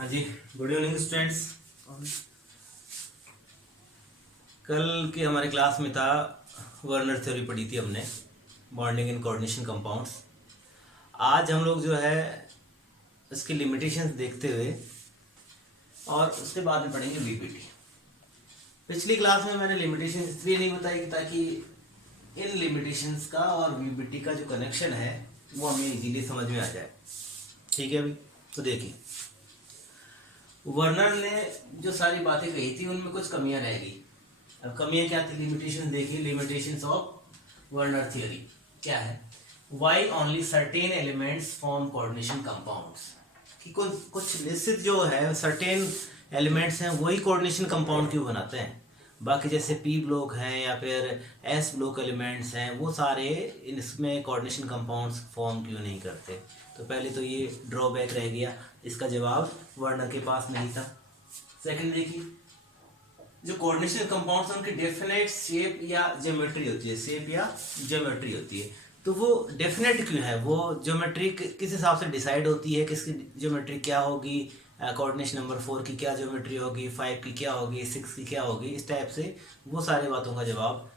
हाँ जी, good evening students. कल की हमारे क्लास में था वर्नर थ्योरी पढ़ी थी हमने, बॉन्डिंग एंड कोऑर्डिनेशन कंपाउंड्स। आज हम लोग जो है इसकी लिमिटेशंस देखते हुए और उसके बाद में पढ़ेंगे वीपीटी। पिछली क्लास में मैंने लिमिटेशंस इसलिए नहीं बताई ताकि इन लिमिटेशंस का और वीपीटी का जो कनेक्शन है वो हमें इजीली समझ में आ जाए। ठीक है अभी तो देखिए, वर्नर ने जो सारी बातें कही थी उनमें कुछ कमियां रह गई। अब कमियां क्या थी, लिमिटेशन देखिए, लिमिटेशंस ऑफ वर्नर थ्योरी क्या है। Why only certain elements form coordination compounds, कि कुछ निश्चित जो है सर्टेन एलिमेंट्स हैं वही कोऑर्डिनेशन कंपाउंड क्यों बनाते हैं, बाकी जैसे पी ब्लॉक हैं या फिर एस ब्लॉक एलिमेंट्स हैं वो सारे इसमें कोऑर्डिनेशन कंपाउंड्स फॉर्म क्यों नहीं करते। तो पहले तो ये ड्रॉबैक रह गया, इसका जवाब वर्नर के पास नहीं था। सेकंड देखिए, जो कोऑर्डिनेशन कंपाउंड्स हैं उनकी डेफिनेट शेप या ज्योमेट्री होती है, शेप या ज्योमेट्री होती है। तो वो डेफिनेट क्यों है, वो ज्योमेट्री किस हिसाब से डिसाइड होती है, किसकी ज्योमेट्री क्या होगी, कोऑर्डिनेशन नंबर 4 की क्या ज्योमेट्री होगी, 5 की क्या होगी, 6 की क्या होगी, इस टाइप से वो सारी बातों का जवाब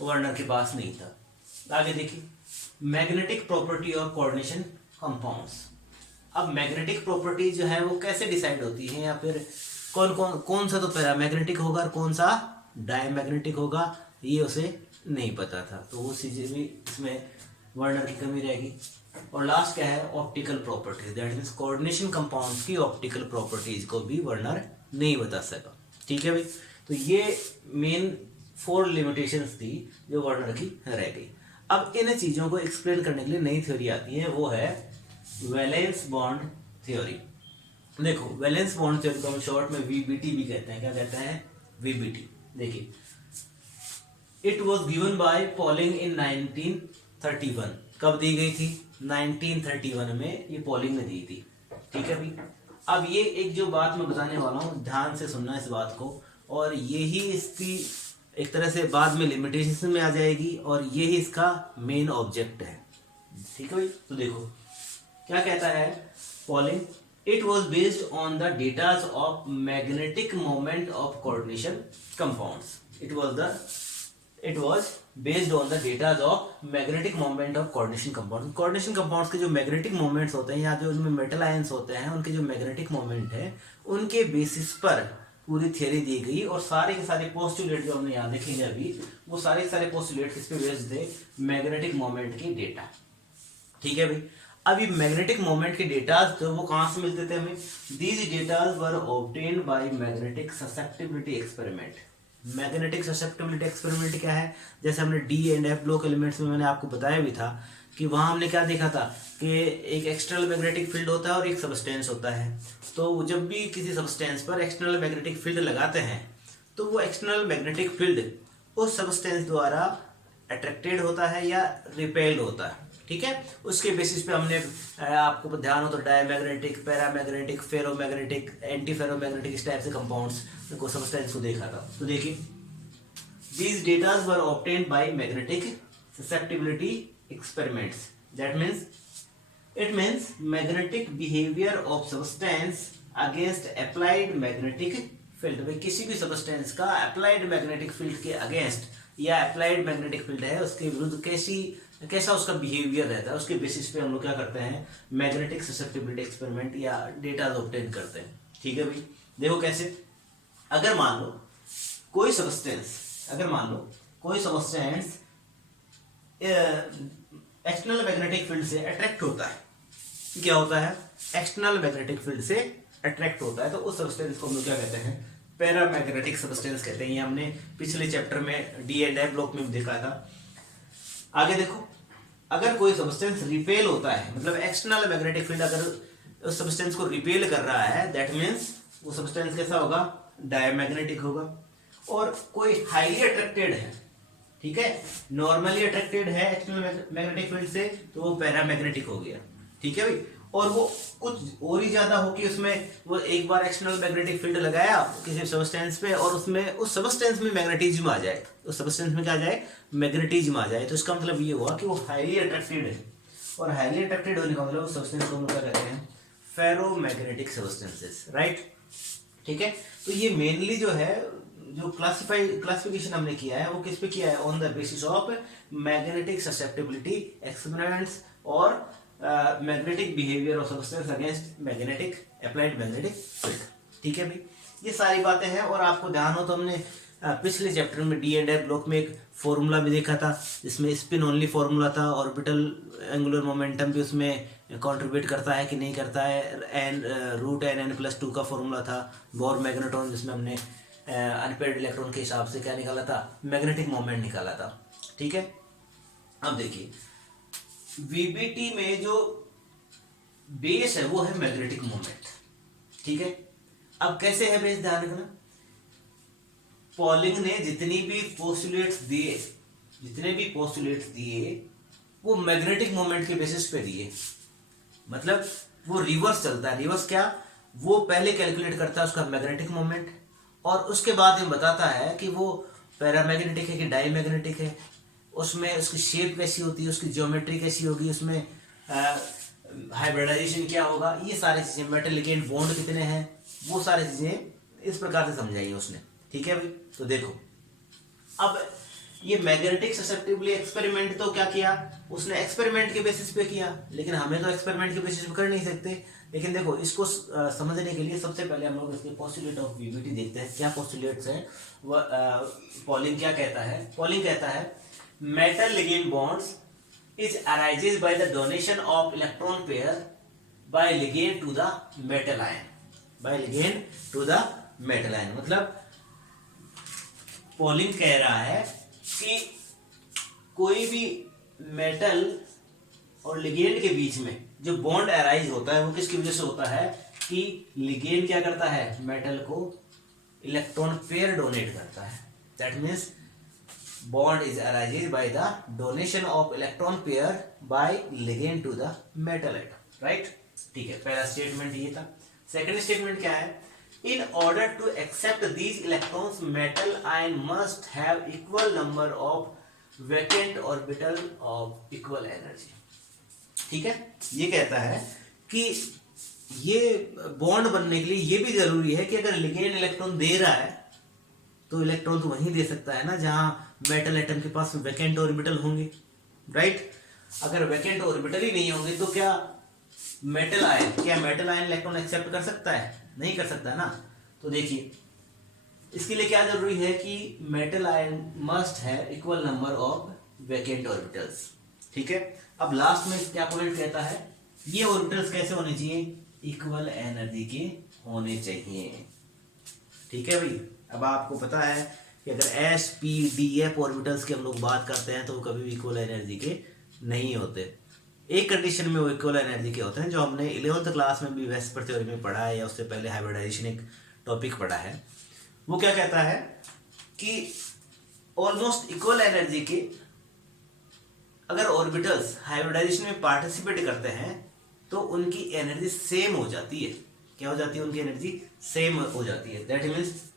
वर्नर के पास नहीं था। आगे देखिए, magnetic property of coordination compounds. अब मैग्नेटिक प्रॉपर्टी जो है वो कैसे डिसाइड होती है, या फिर कौन सा तो पैरामैग्नेटिक होगा और कौन सा डायमैग्नेटिक होगा, ये उसे नहीं पता था। तो वो चीज़ें भी इसमें वर्नर की कमी रहेगी। और लास्ट क्या है, optical properties, that means coordination compounds की ऑप्टिकल प्रॉपर्टीज को भी वर्नर नहीं बता सका। ठीक है भाई, तो ये मेन 4 लिमिटेशंस थी जो वर्नर की रह गई। अब इन चीज़ों को एक्सप्लेन करने के लिए नई थ्योरी आती है, वो है वैलेंस बॉन्ड थ्योरी। देखो, वैलेंस बॉन्ड थ्योरी को हम शॉर्ट में वीबीटी भी कहते हैं। क्या कहते हैं? वीबीटी। देखिए, it was given by Pauling in 1931। कब दी गई थी? 1931 में ये पॉलिंग ने दी थी। ठीक है भाई, अब ये एक जो बात मैं बताने वाला हूँ ध्यान से सुनना इस बात को, और यही इसकी एक तरह से बाद में लिमिटेशन में आ जाएगी और यही इसका मेन ऑब्जेक्ट है। ठीक है भाई, तो देखो क्या कहता है polling, it was based on the datas of magnetic moment of coordination compounds. It was based on the data of magnetic moment of coordination compounds. coordination compounds के जो magnetic moments होते हैं या जो उनमें metal ions होते हैं उनके जो magnetic moment है उनके बेसिस पर पूरी थियरी दी गई। और सारे के सारे पोस्टुलेट जो हमने यहाँ देखेंगे अभी, वो सारे सारे पोस्टुलेट किस पे बेस्ड थे? मैग्नेटिक मोमेंट के डेटा। ठीक है भाई, अब ये मैग्नेटिक मोमेंट के डेटा जो वो कहाँ से मिलते थे हमें? These datas were obtained by magnetic susceptibility experiment. Magnetic susceptibility experiment क्या है? जैसे हमने D and F block elements में मैंने आपको बताया भी था कि वहाँ हमने क्या देखा था कि एक एक्सटर्नल मैग्नेटिक फील्ड होता है और एक सबस्टेंस होता है। तो जब भी किसी सबस्टेंस पर एक्सटर्नल मैग्नेटिक फील्ड लगाते हैं तो वो एक्सटर्नल मैग्नेटिक फील्ड उस सबस्टेंस द्वारा अट्रैक्टेड होता है या रिपेल्ड होता है। ठीक है, उसके बेसिस पे हमने आपको ध्यान हो तो diamagnetic, paramagnetic, ferromagnetic, anti ferromagnetic इस टाइप से कंपाउंड्स को सबस्टेंस को देखा था। तो देखिए, these data were obtained by magnetic susceptibility experiments. That means it means magnetic behavior of substance against applied magnetic field. भाई किसी भी सबस्टेंस का अप्लाइड मैग्नेटिक फील्ड के अगेंस्ट या अप्लाइड मैग्नेटिक फील्ड है उसके विरुद्ध कैसा उसका बिहेवियर रहता है, उसके बेसिस पे हम लोग क्या करते हैं? मैग्नेटिक ससेप्टिबिलिटी एक्सपेरिमेंट या डेटा ऑब्टेन करते हैं। ठीक है भाई, देखो कैसे। अगर मान लो कोई सबस्टेंस एक्सटर्नल मैग्नेटिक फील्ड से अट्रैक्ट होता है, क्या होता है? एक्सटर्नल मैग्नेटिक फील्ड से अट्रैक्ट होता है, तो उस सबस्टेंस को हम लोग क्या कहते हैं? पैरामैग्नेटिक सबस्टेंस कहते हैं। ये हमने पिछले चैप्टर में डी एंड एफ ब्लॉक में देखा था। आगे देखो, अगर कोई सबस्टेंस रिपेल होता है, मतलब एक्सटर्नल मैग्नेटिक फील्ड अगर उस सबस्टेंस को रिपेल कर रहा है, दैट मीन्स वो सबस्टेंस कैसा होगा? डायमैग्नेटिक होगा। और कोई हाईली अट्रैक्टेड है, ठीक है, नॉर्मली अट्रैक्टेड है एक्सटर्नल मैग्नेटिक फील्ड से, तो वो पैरामैग्नेटिक हो गया। ठीक है भाई, और वो कुछ और ही ज्यादा हो कि उसमें वो एक बार एक्सटर्नल मैग्नेटिक फील्ड लगाया किसी सबस्टेंस पे और उसमें उस सबस्टेंस में मैग्नेटिज्म आ जाए, उस सबस्टेंस में क्या आ जाए? मैग्नेटिज्म आ जाए। तो इसका मतलब ये हुआ कि वो हाईली अट्रैक्टेड है, और हाईली अट्रैक्टेड होने का मतलब उस सबस्टेंस को हम क्या कहते हैं? Ferromagnetic substances, right. ठीक है, तो ये मेनली जो है, जो क्लासिफिकेशन हमने किया है वो किस पे किया है, on the basis of magnetic susceptibility experiments और magnetic behaviour of substance against magnetic applied magnetic field. ठीक है भाई, ये सारी बातें हैं। और आपको ध्यान हो तो हमने पिछले चैप्टर में डी एंड एफ ब्लॉक में एक फॉर्मूला भी देखा था, जिसमें स्पिन ओनली फॉर्मूला था, ऑर्बिटल एंगुलर मोमेंटम भी उसमें कंट्रीब्यूट करता है कि नहीं करता है, n root n n plus 2 का फॉर्मूला था, बोर मैग्नेट्रॉन, जिसमें हमने अनपेयर्ड इलेक्ट्रॉन के हिसाब से क्या निकाला था, मैग्नेटिक मोमेंट निकाला था। ठीक है, अब देखिए वीबीटी में जो बेस है वो है मैग्नेटिक मोमेंट। ठीक है, अब कैसे है बेस, ध्यान रखना। पॉलिंग ने जितने भी पोस्टुलेट्स दिए वो मैग्नेटिक मोमेंट के बेसिस पे दिए, मतलब वो रिवर्स चलता है। रिवर्स क्या, वो पहले कैलकुलेट करता है उसका मैग्नेटिक मोमेंट और उसके बाद में बताता है कि वो पैरामैग्नेटिक है कि डाईमैग्नेटिक है, उसमें उसकी शेप कैसी होती है, उसकी ज्योमेट्री कैसी होगी, उसमें हाइब्रिडाइजेशन क्या होगा, ये सारी चीजें, मेटल लिगेंड बॉन्ड कितने हैं, वो सारी चीजें इस प्रकार से समझाई है उसने। ठीक है भाई, तो देखो अब ये मैग्नेटिक ससेप्टिबिलिटी एक्सपेरिमेंट तो क्या किया उसने, एक्सपेरिमेंट के बेसिस पे किया, लेकिन हमें तो एक्सपेरिमेंट के बेसिस पे कर नहीं सकते। लेकिन देखो इसको समझने के लिए सबसे पहले हम लोग इसके पोस्टुलेट ऑफ वीबीटी देखते हैं, क्या पोस्टुलेट्स हैं। पॉलिंग क्या कहता है, पॉलिंग कहता है metal ligand bonds is arises by the donation of electron pair by ligand to the metal ion, by ligand to the metal ion. मतलब पॉलिंग कह रहा है कि कोई भी मेटल और लिगेंड के बीच में जो बॉन्ड अराइज होता है वो किसकी वजह से होता है कि लिगेंड क्या करता है, मेटल को इलेक्ट्रॉन पेयर डोनेट करता है। That means bond is arised by the donation of electron pair by ligand to the metal atom, right. ठीक है, पहला स्टेटमेंट ये था। सेकंड स्टेटमेंट क्या है, in order to accept these electrons metal ion must have equal number of vacant orbital of equal energy। ठीक है, ये कहता है कि ये बॉन्ड बनने के लिए ये भी जरूरी है कि अगर लिगेंड इलेक्ट्रॉन दे रहा है तो इलेक्ट्रॉन तो वहीं दे सकता है ना जहां मेटल एटम के पास वैकेंट ऑर्बिटल होंगे, राइट। अगर वैकेंट ऑर्बिटल ही नहीं होंगे तो क्या मेटल आयन इलेक्ट्रॉन एक्सेप्ट कर सकता है, नहीं कर सकता ना। तो देखिए इसके लिए क्या जरूरी है कि मेटल आयन मस्ट है equal number of vacant orbitals. ठीक है, अब लास्ट में क्या पॉइंट कहता है, ये ऑर्बिटल्स कैसे होने चाहिए, इक्वल एनर्जी के होने चाहिए। ठीक है भाई, अब आपको पता है कि अगर S P D F orbitals की हम लोग बात करते हैं तो वो कभी भी इक्वल एनर्जी के नहीं होते। एक कंडीशन में वो इक्वल एनर्जी के होते हैं, जो हमने 11th क्लास में भी वेस्पर थ्योरी में पढ़ा है या उससे पहले हाइब्रिडाइजेशन एक टॉपिक पढ़ा है। वो क्या कहता है कि ऑलमोस्ट इक्वल एनर्जी के अगर ऑर्बिटल्स हाइब्रिडाइजेशन में पार्टिसिपेट करते हैं तो उनकी एनर्जी सेम हो जाती है। क्या हो जाती है, उनकी एनर्जी सेम हो जाती है। दैट मीन्स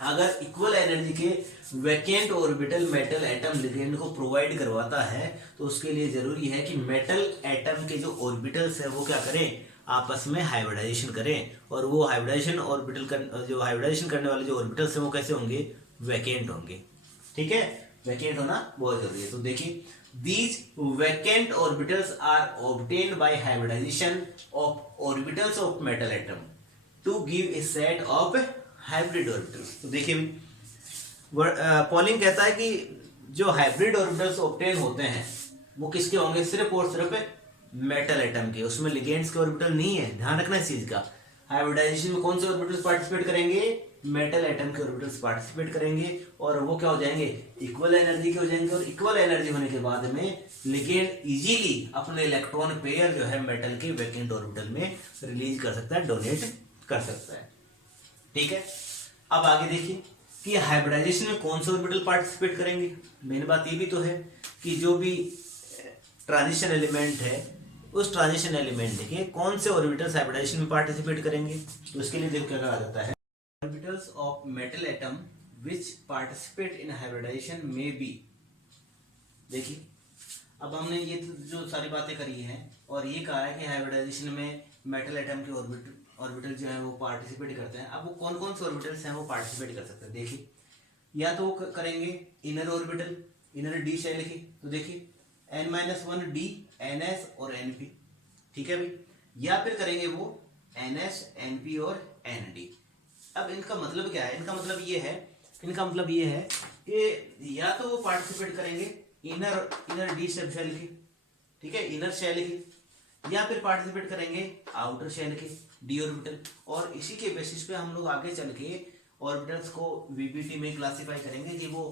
अगर इक्वल एनर्जी के vacant orbital metal atom ligand को प्रोवाइड करवाता है तो उसके लिए जरूरी है कि मेटल एटम के जो ऑर्बिटल्स है वो क्या करें, आपस में हाइब्रिडाइजेशन करें। और वो हाइब्रिडाइजेशन ऑर्बिटल जो हाइब्रिडाइजेशन करने वाले जो ऑर्बिटल्स हैं वो कैसे होंगे, वैकेंट होंगे। ठीक है, वैकेंट होना बहुत जरूरी है। तो देखिए these vacant orbitals are obtained by hybridization of orbitals of metal atom to give a set of hybrid orbitals। तो देखिए पॉलिंग कहता है कि जो हाइब्रिड ऑर्बिटल्स ऑब्टेन होते हैं वो किसके होंगे, सिर्फ और सिर्फ मेटल एटम के, उसमें लिगेंड्स के ऑर्बिटल नहीं है। ध्यान रखना इस चीज का। हाइब्रिडाइजेशन में कौन से ऑर्बिटल्स पार्टिसिपेट करेंगे, मेटल एटम के ऑर्बिटल्स पार्टिसिपेट करेंगे और वो क्या हो जाएंगे, इक्वल एनर्जी के हो जाएंगे। और इक्वल एनर्जी होने के बाद में लिगेंड इजीली अपने इलेक्ट्रॉन पेयर जो है मेटल के वैकेंट ऑर्बिटल में रिलीज कर सकता है, डोनेट कर सकता है। ठीक है, अब आगे देखिए कि हाइब्रिडाइजेशन में कौन से ऑर्बिटल पार्टिसिपेट करेंगे। मेन बात ये भी तो है कि जो भी ट्रांजिशन एलिमेंट है उस ट्रांजिशन एलिमेंट के कौन से ऑर्बिटल्स हाइब्रिडाइजेशन में पार्टिसिपेट करेंगे। तो इसके लिए देखो क्या कहा जाता है, orbitals of metal atom which participate in hybridization may be। देखिए अब हमने ये जो सारी बातें करी हैं और ये कहा है कि हाइब्रिडाइजेशन में मेटल एटम के ऑर्बिटल जो है वो पार्टिसिपेट करते हैं। अब वो कौन कौन से ऑर्बिटल्स हैं वो पार्टिसिपेट कर सकते हैं, देखिए या तो वो करेंगे inner orbital, inner d shell की, तो देखिए n-1 डी, ns और np, ठीक है भाई, या फिर करेंगे वो ns, np और nd। अब इनका मतलब क्या है, इनका मतलब ये है कि या तो वो पार्टिसिपेट करेंगे इनर डी शेल की, ठीक है, इनर शेल की, या फिर पार्टिसिपेट करेंगे आउटर शेल के डी ऑर्बिटल। और इसी के बेसिस पे हम लोग आगे चल के ऑर्बिटल्स को वीबीटी में क्लासिफाई करेंगे कि वो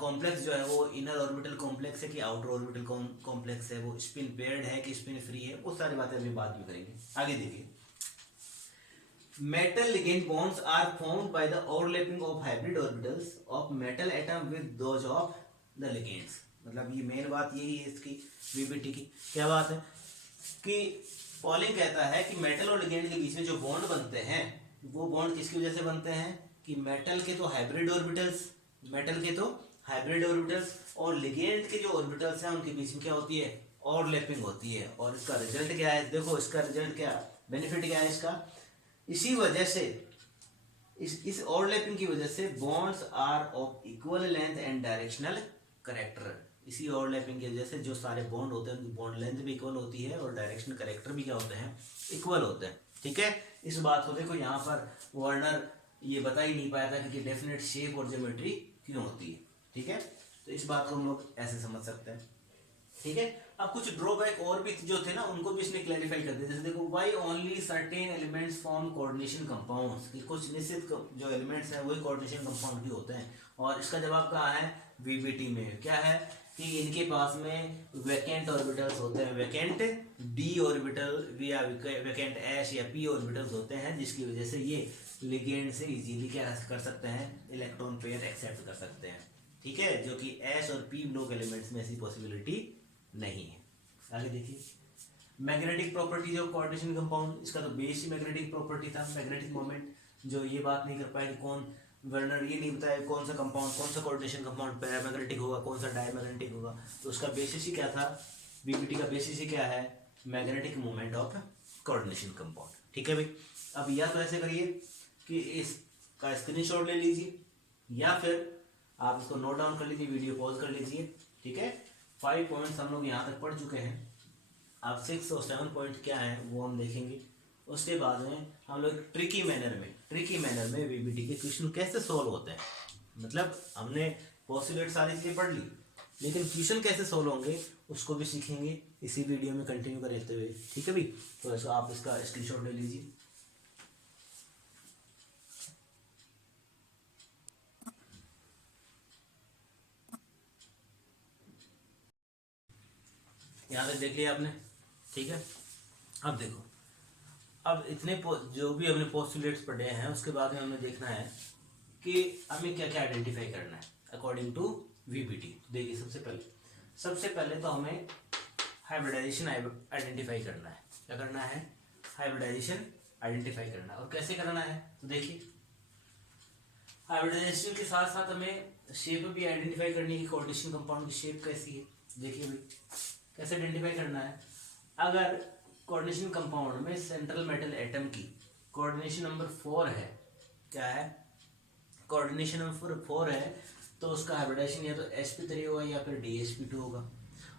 कॉम्प्लेक्स जो है वो इनर ऑर्बिटल कॉम्प्लेक्स है कि आउटर ऑर्बिटल कॉम्प्लेक्स है, वो स्पिन पेयर्ड है कि स्पिन फ्री है, वो सारी बातें अभी बात भी करेंगे। आगे देखिए, metal ligand bonds are formed by the overlapping of hybrid orbitals of metal atom with those of the ligands। मतलब ये मेन बात यही है इसकी वीबीटी की। क्या बात है कि पॉलिंग कहता है कि मेटल और लिगेंड के बीच में जो बॉन्ड बनते हैं वो बॉन्ड किसकी वजह से बनते हैं कि मेटल के तो हाइब्रिड ऑर्बिटल्स और लिगेंड के जो ऑर्बिटल्स हैं उनके बीच में क्या होती है, ओवरलैपिंग होती है। और इसका रिजल्ट क्या है, देखो इसका रिजल्ट क्या, बेनिफिट क्या है इसका, इसी वजह से इस ओवरलैपिंग की वजह से bonds are of equal length and directional character. इसी ओवरलैपिंग की वजह से जो सारे बॉन्ड होते हैं उनकी बॉन्ड लेंथ भी इक्वल होती है और डायरेक्शनल कैरेक्टर भी क्या होते हैं, इक्वल होते हैं, ठीक है। इस बात को देखो यहाँ पर वार्नर ये बता ही नहीं पाया था कि डेफिनेट शेप और ज्योमेट्री क्यों होती है, ठीक है। तो इस बात को हम लोग ऐसे समझ सकते हैं, ठीक है। अब कुछ ड्रॉबैक और भी जो थे ना उनको भी इसने क्लैरिफाई कर दिया। जैसे देखो why only certain elements form coordination compounds, कि कुछ निश्चित जो एलिमेंट्स हैं वही कोऑर्डिनेशन कंपाउंड भी होते हैं। और इसका जवाब कहाँ है, वीबीटी में। क्या है कि इनके पास में वैकेंट ऑर्बिटल्स होते हैं, वैकेंट डी ऑर्बिटल या वैकेंट एस या पी ऑर्बिटल्स होते हैं, जिसकी वजह से ये लिगेंड से इजीली क्या कर सकते हैं, इलेक्ट्रॉन पेयर एक्सेप्ट कर सकते हैं, ठीक है, जो कि एस और पी ब्लॉक एलिमेंट्स में ऐसी पॉसिबिलिटी नहीं है। आगे देखिए, मैग्नेटिक प्रॉपर्टी जो कोऑर्डिनेशन कंपाउंड, इसका तो बेस ही मैग्नेटिक प्रॉपर्टी था, मैग्नेटिक मोमेंट। जो ये बात नहीं कर पाए कि कौन वर्नर ये नहीं बताया कौन सा कंपाउंड, कौन सा कोऑर्डिनेशन कंपाउंड पैरामैग्नेटिक होगा, कौन सा डायमैग्नेटिक होगा, तो उसका बेसिस ही क्या था, बीपीटी का बेसिस ही क्या है, magnetic moment of coordination compound, ठीक है भाई। अब या तो ऐसे करिए कि इसका स्क्रीनशॉट ले लीजिए या फिर आप इसको नोट डाउन कर लीजिए, वीडियो पॉज कर लीजिए, ठीक है। 5 पॉइंट्स हम लोग यहाँ तक पढ़ चुके हैं। अब 6 और 7 पॉइंट क्या है वो हम देखेंगे। उसके बाद में हम लोग ट्रिकी मैनर में वीबीटी के क्वेश्चन कैसे सॉल्व होते हैं, मतलब हमने पोस्टुलेट सारी चीज़ें पढ़ ली, लेकिन क्वेश्चन कैसे सॉल्व होंगे उसको भी सीखेंगे इसी वीडियो में कंटिन्यू करते हुए, ठीक है भाई। तो ऐसा आप इसका स्क्रीनशॉट ले लीजिए। यहाँ तक देख लिया आपने, ठीक है। अब देखो, अब इतने जो भी हमने पोस्टुलेट्स पढ़े हैं उसके बाद में हमें देखना है कि हमें क्या क्या आइडेंटिफाई करना है अकॉर्डिंग टू वीबीटी। देखिए सबसे पहले तो हमें हाइब्रिडाइजेशन आइडेंटिफाई करना है। क्या करना है, हाइब्रिडाइजेशन आइडेंटिफाई करना है। और कैसे करना है तो देखिए, हाइब्रिडाइजेशन के साथ साथ हमें शेप भी आइडेंटिफाई करनी है, कोऑर्डिनेशन कंपाउंड की शेप कैसी है। देखिए भाई कैसे आइडेंटिफाई करना है, अगर कोऑर्डिनेशन कंपाउंड में सेंट्रल मेटल एटम की कोऑर्डिनेशन नंबर 4 है, क्या है, कोऑर्डिनेशन नंबर 4 है, तो उसका हाइब्रिडाइजेशन या तो sp3 होगा या फिर dsp2 होगा।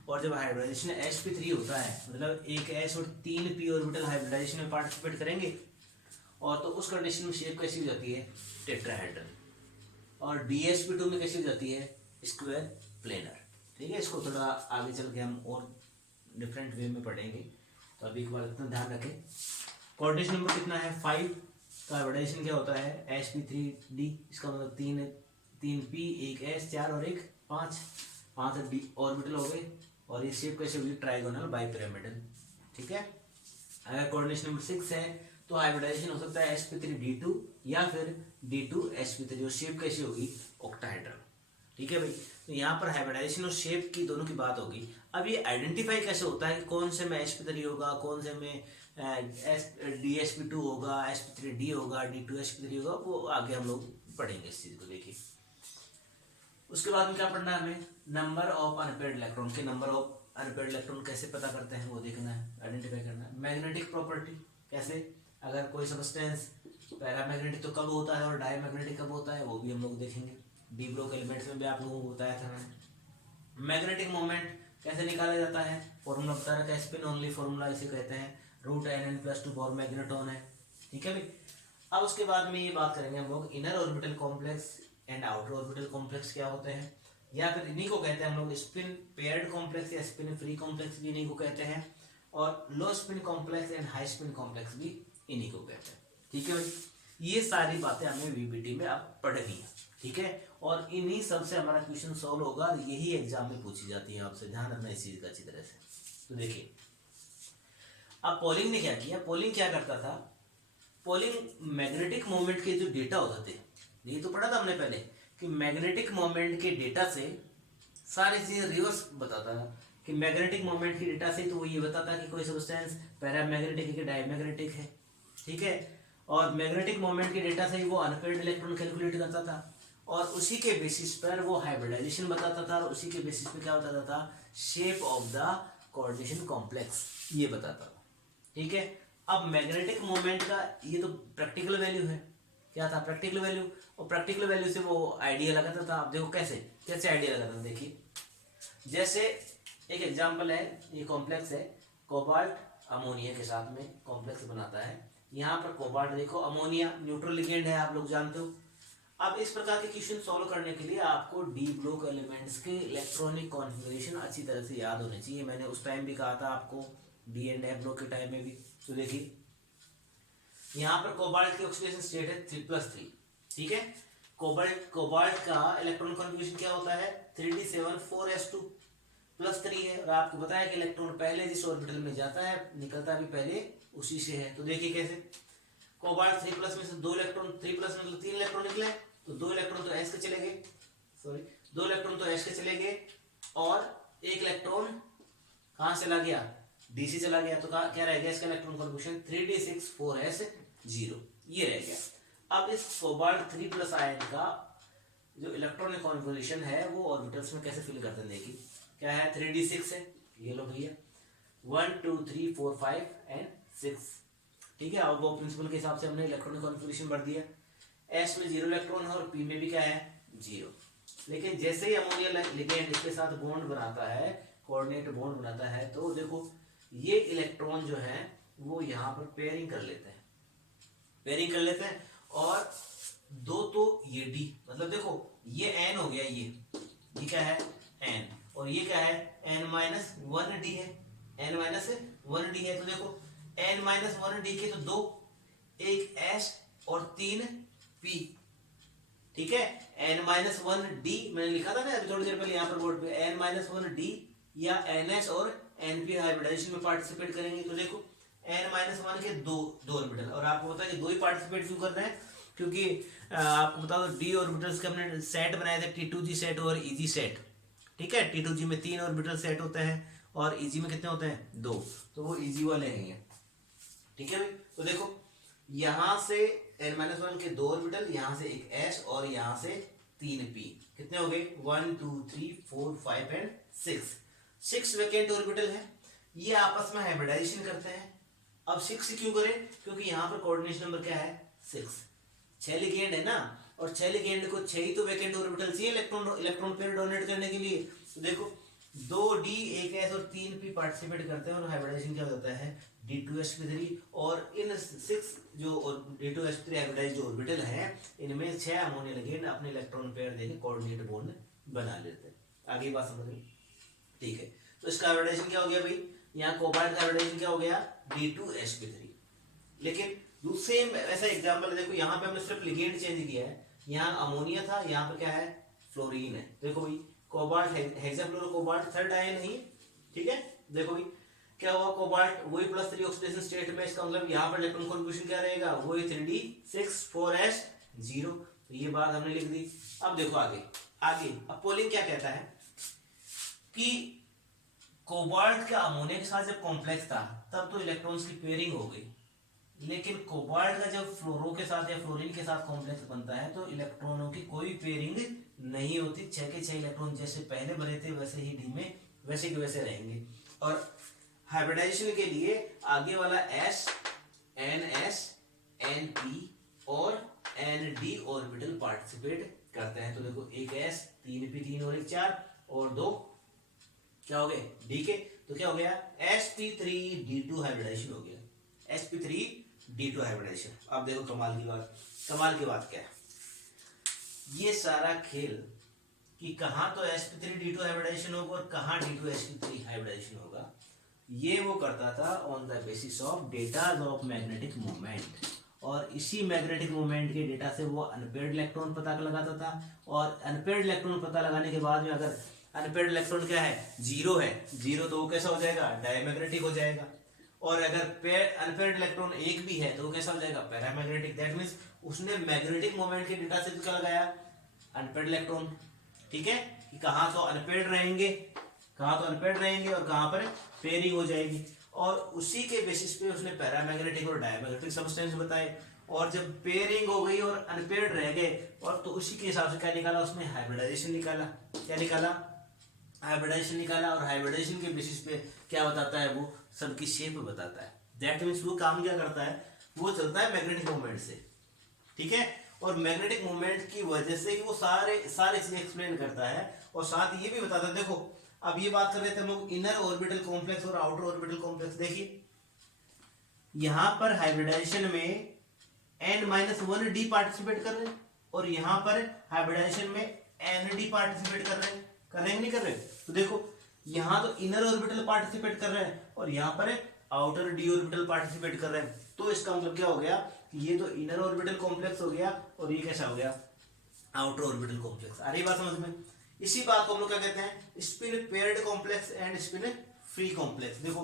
और जब हाइब्रिडाइजेशन sp3 होता है मतलब एक s और 3 p ऑर्बिटल हाइब्रिडाइजेशन में पार्टिसिपेट करेंगे, और तो उस कंडीशन में शेप कैसी हो जाती है, टेट्राहेड्रल। और dsp2 में कैसी हो जाती है, स्क्वायर प्लेनर, ठीक है। इसको थोड़ा आगे चल के हम और डिफरेंट वे में पढ़ेंगे, तो अभी एक बार इतना ध्यान रखें। कोऑर्डिनेशन नंबर कितना है 5, तो हाइब्रिडाइजेशन क्या होता है sp3d, इसका मतलब 3 p, एक s, 4 और एक 5 डी ऑर्बिटल हो गए। और ये शेप कैसे होगी, ट्राइगोनल बाइपिरामिडल, ठीक है। अगर कोऑर्डिनेशन नंबर 6 है तो हाइब्रिडाइजेशन हो सकता है sp3d2 या फिर d2sp3, और शेप कैसी होगी, ऑक्टाहेड्रल, ठीक है भाई। तो यहाँ पर हाइब्रिडाइजेशन और शेप की दोनों की बात होगी। अब ये आइडेंटिफाई कैसे होता है कि कौन से में sp3 होगा, कौन से में dsp2 होगा, sp3d होगा, d2sp3 होगा, वो आगे हम लोग पढ़ेंगे इस चीज को। देखिए उसके बाद में क्या पढ़ना है हमें, नंबर ऑफ अनपेयर्ड इलेक्ट्रॉन के नंबर ऑफ अनपेयर्ड इलेक्ट्रॉन कैसे पता करते हैं वो देखना है, आइडेंटिफाई करना है। मैग्नेटिक प्रॉपर्टी कैसे, अगर कोई सब्सटेंस पैरामैग्नेटिक तो कब होता है और डायमैग्नेटिक कब होता है वो भी हम लोग देखेंगे। डी ब्लॉक एलिमेंट्स में भी आप लोगों को बताया था मैंने। मैग्नेटिक मोमेंट कैसे निकाला जाता है, फॉर्मूला बता रखा है, स्पिन ओनली फॉर्मूला इसे कहते हैं, √NN+2 फॉर मैग्नेटॉन है, ठीक है भाई। अब उसके बाद में ये बात करेंगे हम लोग inner orbital complex and outer orbital complex क्या होते हैं, या फिर इन्हीं को कहते हैं हम लोग स्पिन पेयर्ड कॉम्प्लेक्स या स्पिन फ्री कॉम्प्लेक्स भी इन्हीं को कहते हैं, और लो spin complex and high spin complex भी इन्हीं को कहते हैं, ठीक है भाई। ये सारी बातें हमें वीबीटी में अब पढ़नी है, ठीक है, और इन्हीं सब से हमारा क्वेश्चन सॉल्व होगा, यही एग्जाम में पूछी जाती है आपसे, ध्यान रखना इस चीज का अच्छी तरह से। तो देखिए अब पोलिंग ने क्या किया, पोलिंग क्या करता था, पोलिंग मैग्नेटिक मोमेंट के जो डेटा होते थे, ये तो पढ़ा था हमने पहले कि मैग्नेटिक मोमेंट के डेटा से सारी चीजें रिवर्स बताता था, कि मैग्नेटिक मोमेंट के डेटा से तो वो ये बताता कि कोई सब्सटेंस पैरामैग्नेटिक है कि डायमैग्नेटिक है, ठीक है, और मैग्नेटिक मोमेंट के डेटा से वो अनपेयर्ड इलेक्ट्रॉन कैलकुलेट करता था, और उसी के बेसिस पर वो हाइब्रिडाइजेशन बताता था, और उसी के बेसिस पे क्या बताता था, shape of the coordination complex ये बताता था, ठीक है। अब मैग्नेटिक मोमेंट का ये तो प्रैक्टिकल वैल्यू है, क्या था प्रैक्टिकल वैल्यू, और प्रैक्टिकल वैल्यू से वो आइडिया लगाता था। अब देखो कैसे कैसे आइडिया लगाता था, देखिए जैसे एक एग्जांपल है, ये कॉम्प्लेक्स है, कोबाल्ट अमोनिया के साथ में कॉम्प्लेक्स बनाता है, यहाँ पर कोबाल्ट देखो, अमोनिया न्यूट्रल लिगेंड है, आप लोग जानते हो। अब इस प्रकार के क्वेश्चन सॉल्व करने के लिए आपको डी ब्लॉक एलिमेंट्स के इलेक्ट्रॉनिक कॉन्फ़िगरेशन अच्छी तरह से याद होने चाहिए, मैंने उस टाइम भी कहा था आपको, डी एंड एफ ब्लॉक के टाइम में भी। तो देखिए यहाँ पर कोबाल्ट की ऑक्सीडेशन स्टेट है 3+3, ठीक है, कोबाल्ट का इलेक्ट्रॉन कॉन्फ़िगरेशन क्या होता है 3d7 4s2+3 है, और आपको बताया कि इलेक्ट्रॉन पहले जिस ऑर्बिटल में जाता है निकलता भी पहले उसी से है। तो देखिए कैसे, कोबाल्ट 3+ में से 2 इलेक्ट्रॉन, 3+ मतलब 3 इलेक्ट्रॉन निकले, तो 2 इलेक्ट्रॉन तो s के चले गए, सॉरी 2 इलेक्ट्रॉन तो s के चले गए, और एक इलेक्ट्रॉन कहाँ चला गया, d से चला गया, तो क्या रह गया इसका इलेक्ट्रॉन कॉन्फ़िगरेशन 3d6 4s0, ये रह गया। अब इस कोबाल्ट 3+ आयन का जो इलेक्ट्रॉनिक कॉन्फ़िगरेशन है वो ऑर्बिटल्स में कैसे फिल करते हैं, देखिए क्या है 3d6 है, ये लो भैया 1 2 3 4 5 एंड 6, ठीक है। अब वो प्रिंसिपल के हिसाब से हमने इलेक्ट्रॉनिक कॉन्फ़िगरेशन भर दिया, s में 0 इलेक्ट्रॉन है और p में भी क्या है 0, लेकिन जैसे ही अमोनिया लिगेंड इसके साथ बॉन्ड बनाता है, कोऑर्डिनेट बॉन्ड बनाता है, तो देखो ये इलेक्ट्रॉन जो है वो यहाँ पर पेयरिंग कर लेते हैं, पेयरिंग कर लेते हैं, और दो तो ये d, मतलब देखो ये n हो गया, ये क्या है n, और ये क्या है n-1d है, n-1d है, तो देखो n-1d के तो 2, एक s और 3 p, ठीक है, n-1d मैंने लिखा था ना अभी थोड़ी देर पहले यहाँ पर बोर्ड पे, n-1d या ns और np हाइब्रिडाइजेशन में पार्टिसिपेट करेंगे, तो देखो n-1 के दो ऑर्बिटल, और आपको पता है कि दो ही पार्टिसिपेट क्यों कर रहे हैं, क्योंकि आपको बता दो डी ऑर्बिटल्स के हमने सेट बनाए थे, T2g सेट और EG सेट, ठीक है, T2g में 3 ऑर्बिटल सेट होते हैं और EG में कितने होते हैं 2, तो वो EG वाले हैं, ठीक है भाई। तो देखो यहाँ से n-1 के 2 ऑर्बिटल, यहाँ से एक s और यहाँ से 3p, कितने हो गए 1 2 3 4 5 एंड 6 वैकेंट ऑर्बिटल है, ये आपस में हाइब्रिडाइजेशन करते हैं। अब 6 क्यों करें, क्योंकि यहाँ पर कोऑर्डिनेशन नंबर क्या है 6 लिगेंड है ना, और 6 लिगेंड को 6 ही तो वैकेंट ऑर्बिटल चाहिए इलेक्ट्रॉन पेयर डोनेट करने के लिए, तो देखो 2d 1s और 3p पार्टिसिपेट करते हैं, और हाइब्रिडाइजेशन क्या हो जाता है d2sp3, और इन 6 जो d2sp3 हाइब्रिडाइज्ड ऑर्बिटल हैं इनमें 6 अमोनिया लिगेंड अपने इलेक्ट्रॉन पेयर देके कोऑर्डिनेट बॉन्ड बना लेते हैं। आगे बात समझ लो, ठीक है। तो इसका हाइब्रिडाइजेशन क्या हो गया भाई, यहाँ कोबाल्ट का हाइब्रिडाइजेशन क्या हो गया d2sp3, लेकिन दूसरे ऐसा एग्जांपल देखो, यहाँ पे हमने सिर्फ लिगेंड चेंज किया है, यहाँ अमोनिया था, यहाँ पे क्या है फ्लोरीन है, देखो भाई कोबाल्ट हेक्साफ्लोरोकोबाल्ट थर्ड आयन ही, ठीक है। देखो भाई क्या हुआ, कोबाल्ट वही +3 ऑक्सीडेशन स्टेट में, इसका मतलब यहाँ पर इलेक्ट्रॉन कॉन्फ़िगरेशन क्या रहेगा, वही 3d6 4s0, तो ये बात हमने लिख दी। अब देखो आगे अब पोलिंग क्या कहता है कि कोबाल्ट का अमोनिया के साथ जब कॉम्प्लेक्स था तब तो इलेक्ट्रॉन्स की पेयरिंग हो गई, लेकिन कोबाल्ट का जब फ्लोरो के साथ या फ्लोरीन के साथ कॉम्प्लेक्स बनता है तो इलेक्ट्रॉनों की कोई पेयरिंग नहीं होती, 6 के 6 इलेक्ट्रॉन जैसे पहले भरे थे वैसे ही डी में वैसे के वैसे रहेंगे। और हाइब्रिडाइजेशन के लिए आगे वाला s NS, NP और ND ऑर्बिटल पार्टिसिपेट करते हैं। तो देखो एक S, 3p, 3 और 1 4 और 2 क्या हो गए D के। तो क्या हो गया sp3d2 हाइब्रिडाइजेशन हो गया, sp3d2 हाइब्रिडाइजेशन। अब देखो कमाल की बात क्या है, ये सारा खेल कि कहाँ तो sp3d2 हाइब्रिडाइजेशन होगा और कहाँ d2sp3 हाइब्रिडाइजेशन होगा, ये वो करता था on the basis of datas of magnetic moment. और इसी मैग्नेटिक मोमेंट के डेटा से वो अनपेयर्ड इलेक्ट्रॉन पता लगाता था। और अनपेयर्ड इलेक्ट्रॉन पता लगाने के बाद में अगर अनपेयर्ड इलेक्ट्रॉन क्या है, जीरो है, जीरो तो वो कैसा हो जाएगा, डायमैग्नेटिक हो जाएगा। और अगर अनपेयर्ड इलेक्ट्रॉन एक भी है तो वो कैसा हो जाएगा, पैरामैग्नेटिक। दैट मींस उसने मैग्नेटिक मोमेंट के डेटा से क्या लगाया, अनपेयर्ड इलेक्ट्रॉन। ठीक है, कि कहाँ तो अनपेयर्ड रहेंगे, कहाँ तो अनपेयर्ड रहेंगे और कहाँ पर पेयरिंग हो जाएगी। और उसी के बेसिस पे उसने पैरामैग्नेटिक और डायमैग्नेटिक सब्सटेंस बताए। और जब पेयरिंग हो गई और अनपेयर्ड रह गए, और तो उसी के हिसाब से क्या निकाला उसने, हाइब्रिडाइजेशन निकाला। क्या निकाला, हाइब्रिडाइजेशन निकाला। और हाइब्रिडाइजेशन के बेसिस पे क्या बताता है, वो सबकी शेप बताता है। दैट मीन्स वो काम क्या करता है, वो चलता है मैग्नेटिक मोमेंट से। ठीक है, और मैग्नेटिक मोमेंट की वजह से ही वो सारे चीजें एक्सप्लेन करता है। और साथ ये भी बताता है, देखो अब ये बात कर रहे थे हम लोग इनर ऑर्बिटल कॉम्प्लेक्स और आउटर ऑर्बिटल कॉम्प्लेक्स। देखिए यहां पर हाइब्रिडाइजेशन में n-1d पार्टिसिपेट कर रहे हैं और यहां पर हाइब्रिडाइजेशन में nd पार्टिसिपेट कर रहे हैं। कर रहे हैं नहीं कर रहे? तो देखो यहां तो इनर ऑर्बिटल पार्टिसिपेट कर रहे हैं और यहां पर आउटर डी ऑर्बिटल पार्टिसिपेट कर रहे हैं। तो इसका मतलब क्या हो गया कि ये तो इनर ऑर्बिटल कॉम्प्लेक्स हो गया और ये कैसा हो गया, आउटर ऑर्बिटल कॉम्प्लेक्स। आ रही बात समझ में? इसी बात को हम लोग क्या कहते हैं, spin paired complex and spin free complex. देखो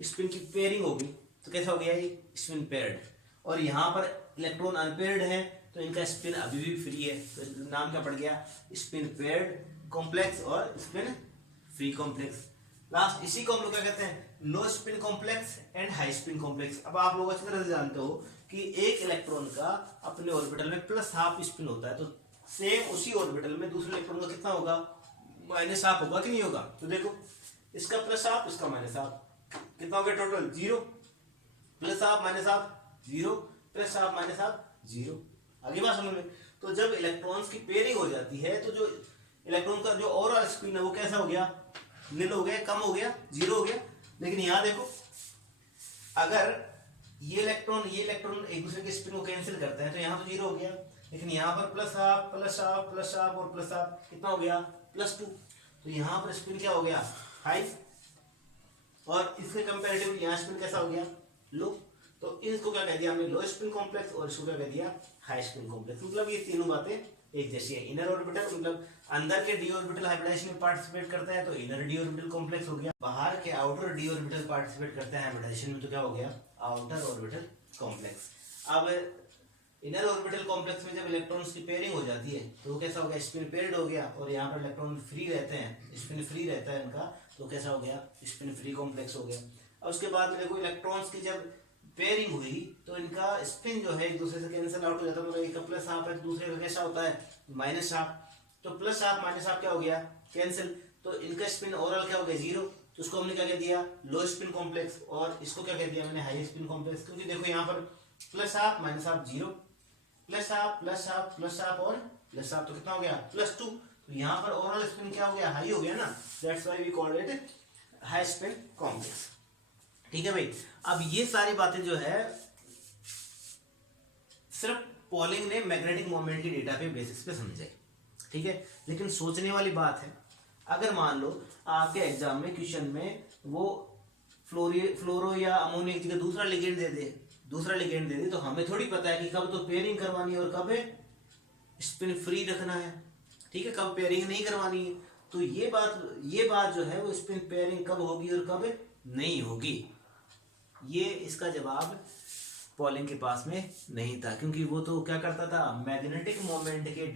स्पिन की पेयरिंग होगी तो कैसा हो गया ये स्पिन पेयर्ड, और यहाँ पर इलेक्ट्रॉन अनपेयर्ड है तो इनका स्पिन अभी भी फ्री है, तो नाम क्या पड़ गया, स्पिन पेयर्ड कॉम्प्लेक्स और स्पिन फ्री कॉम्प्लेक्स। लास्ट इसी को हम लोग क्या कहते हैं, लो spin complex and high spin complex. अब आप लोग अच्छी तरह से जानते हो कि एक इलेक्ट्रॉन का अपने ऑर्बिटल में प्लस हाफ स्पिन होता है, तो सेम उसी ऑर्बिटल में दूसरे इलेक्ट्रॉन का कितना होगा, माइनस हाफ होगा कि नहीं होगा। तो देखो इसका प्लस हाफ, इसका माइनस हाफ, कितना हो गया total, zero. Plus half minus half zero, plus half minus half zero. आगे बात समझ में? तो जब इलेक्ट्रॉन्स की पेयरिंग हो जाती है तो जो इलेक्ट्रॉन का जो ओवरऑल स्पिन है वो कैसा हो गया, नील हो गया, कम हो गया, जीरो हो गया। लेकिन यहां देखो अगर ये इलेक्ट्रॉन एक दूसरे के स्पिन को कैंसिल करते हैं तो यहाँ तो जीरो हो गया, लेकिन यहाँ पर plus half plus half plus half और प्लस हाफ कितना हो गया, +2। तो यहाँ पर स्पिन क्या हो गया, हाई, और इसके कंपैरेटिवली यहाँ स्पिन कैसा हो गया, लो। तो इसको क्या कह दिया हमने, लो स्पिन कॉम्प्लेक्स, और इसको क्या कह दिया, हाई स्पिन कॉम्प्लेक्स। मतलब ये तीनों बातें एक जैसी है। इनर ऑर्बिटल मतलब अंदर के डी ऑर्बिटल हाइब्रिडाइजेशन में पार्टिसिपेट करता है तो इनर डी ऑर्बिटल कॉम्प्लेक्स हो गया, बाहर के आउटर डी ऑर्बिटल पार्टिसिपेट करते हैं हाइब्रिडाइजेशन में तो क्या हो गया, आउटर ऑर्बिटल कॉम्प्लेक्स। अब इनर ऑर्बिटल कॉम्प्लेक्स में जब इलेक्ट्रॉन्स की पेयरिंग हो जाती है तो वो कैसा हो गया, स्पिन पेयर्ड हो गया, और यहाँ पर इलेक्ट्रॉन फ्री रहते हैं, स्पिन फ्री रहता है इनका, तो कैसा हो गया, स्पिन फ्री कॉम्प्लेक्स हो गया। और उसके बाद में देखो इलेक्ट्रॉन्स की जब पेयरिंग हुई तो इनका स्पिन जो है एक दूसरे से कैंसिल आउट हो जाता है, मतलब एक का प्लस हाफ है तो दूसरे का कैसा होता है, माइनस हाफ। तो प्लस हाफ माइनस हाफ क्या हो गया, कैंसिल, तो इनका स्पिन ओवरऑल क्या हो गया, जीरो। तो उसको हमने क्या कह दिया, लो स्पिन कॉम्प्लेक्स, और इसको क्या कह दिया मैंने, हाई स्पिन कॉम्प्लेक्स। क्योंकि देखो यहाँ पर plus half minus half zero, plus half plus half plus half और प्लस हाफ, तो कितना हो गया, +2। तो यहाँ पर ओवरऑल स्पिन क्या हो गया, हाई हो गया ना, that's why we called it high spin complex. ठीक है भाई। अब ये सारी बातें जो है सिर्फ पॉलिंग ने मैग्नेटिक मोमेंट की डेटा पे बेसिस पे समझाई, ठीक है। लेकिन सोचने वाली बात है, अगर मान लो आपके एग्जाम में क्वेश्चन में वो फ्लोरो या अमोनिया की जगह दूसरा लिगेंड दे दे, तो हमें थोड़ी पता है कि कब तो पेयरिंग करवानी है और कब स्पिन फ्री रखना है, ठीक है, कब पेयरिंग नहीं करवानी है। तो ये बात जो है वो स्पिन पेयरिंग कब होगी और कब नहीं होगी, ये इसका जवाब पॉलिंग के पास में नहीं था, क्योंकि वो तो क्या करता था, मैग्नेटिक मोमेंट के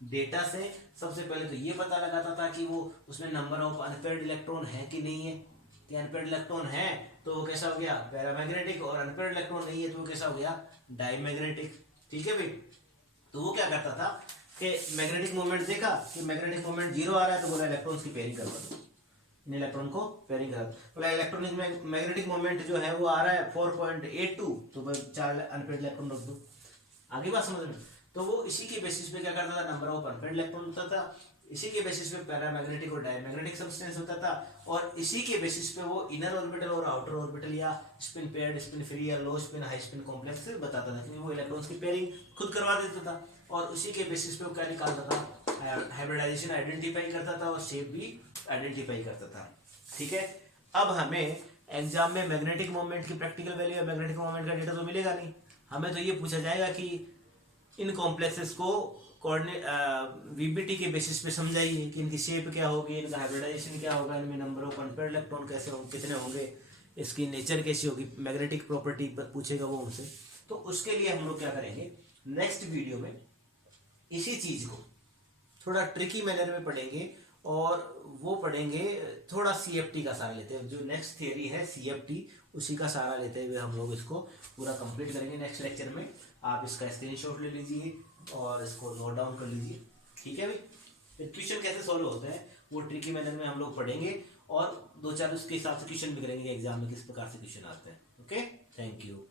डेटा से सबसे पहले तो ये पता लगाता था कि वो उसमें नंबर ऑफ अनपेयर्ड इलेक्ट्रॉन है कि नहीं है, कि अनपेयर्ड इलेक्ट्रॉन है तो वो कैसा हो गया, पैरामैग्नेटिक, और अनपेयर्ड इलेक्ट्रॉन नहीं है तो वो कैसा हो गया, डायमैग्नेटिक। ठीक है भाई। तो वो क्या करता था कि मैग्नेटिक मोमेंट देखा कि मैग्नेटिक मोमेंट जीरो आ रहा है तो बोला इलेक्ट्रॉन्स की पेयरिंग करवा दो, इन इलेक्ट्रॉन को पेयरिंग करा, तो इलेक्ट्रॉनिक मैग्नेटिक मोमेंट जो है वो आ रहा है 4.82, तो मैं 4 अनपेड इलेक्ट्रॉन रख दूं। आगे बात समझ में? तो वो इसी के बेसिस पे क्या करता था, नंबर ऑफ अनपेड इलेक्ट्रॉन होता था, इसी के बेसिस पे पैरामैग्नेटिक और डायमैग्नेटिक सब्सटेंस होता था, और इसी के बेसिस पे वो इनर ऑर्बिटल और आउटर ऑर्बिटल या स्पिन पेयर्ड, स्पिन फ्री या लो स्पिन, हाई स्पिन कॉम्प्लेक्स बताता था, क्योंकि वो इलेक्ट्रॉन्स की पेयरिंग खुद करवा देता था, और उसी के बेसिस पे वो क्या निकालता था, हाइब्रिडाइजेशन आइडेंटिफाई करता था और शेप भी आइडेंटिफाई करता था। ठीक है, अब हमें एग्जाम में मैग्नेटिक मोमेंट की प्रैक्टिकल वैल्यू या मैग्नेटिक मोमेंट का डेटा तो मिलेगा नहीं, हमें तो ये पूछा जाएगा कि इन कॉम्प्लेक्सेस को कोऑर्डिनेट वीबीटी के बेसिस पे समझाइए कि इनकी शेप क्या होगी, इनका हाइब्रिडाइजेशन क्या होगा, इनमें नंबर ऑफ अनपेयर्ड इलेक्ट्रॉन कैसे होंगे, कितने होंगे, इसकी नेचर कैसी होगी, मैग्नेटिक प्रॉपर्टी पूछेगा वो हमसे। तो उसके लिए हम लोग क्या करेंगे, नेक्स्ट वीडियो में इसी चीज को थोड़ा ट्रिकी मैनर में पढ़ेंगे, और वो पढ़ेंगे थोड़ा सीएफटी का सहारा लेते हैं, जो नेक्स्ट थियरी है सीएफटी उसी का सहारा लेते हुए हम लोग इसको पूरा कंप्लीट करेंगे नेक्स्ट लेक्चर में। आप इसका स्क्रीनशॉट ले लीजिए और इसको नोट डाउन कर लीजिए। ठीक है भाई, क्वेश्चन कैसे सॉल्व होते हैं वो ट्रिकी मैनर में हम लोग पढ़ेंगे, और 2-4 उसके हिसाब से क्वेश्चन भी करेंगे एग्जाम में किस प्रकार से क्वेश्चन आते हैं। Okay, thank you.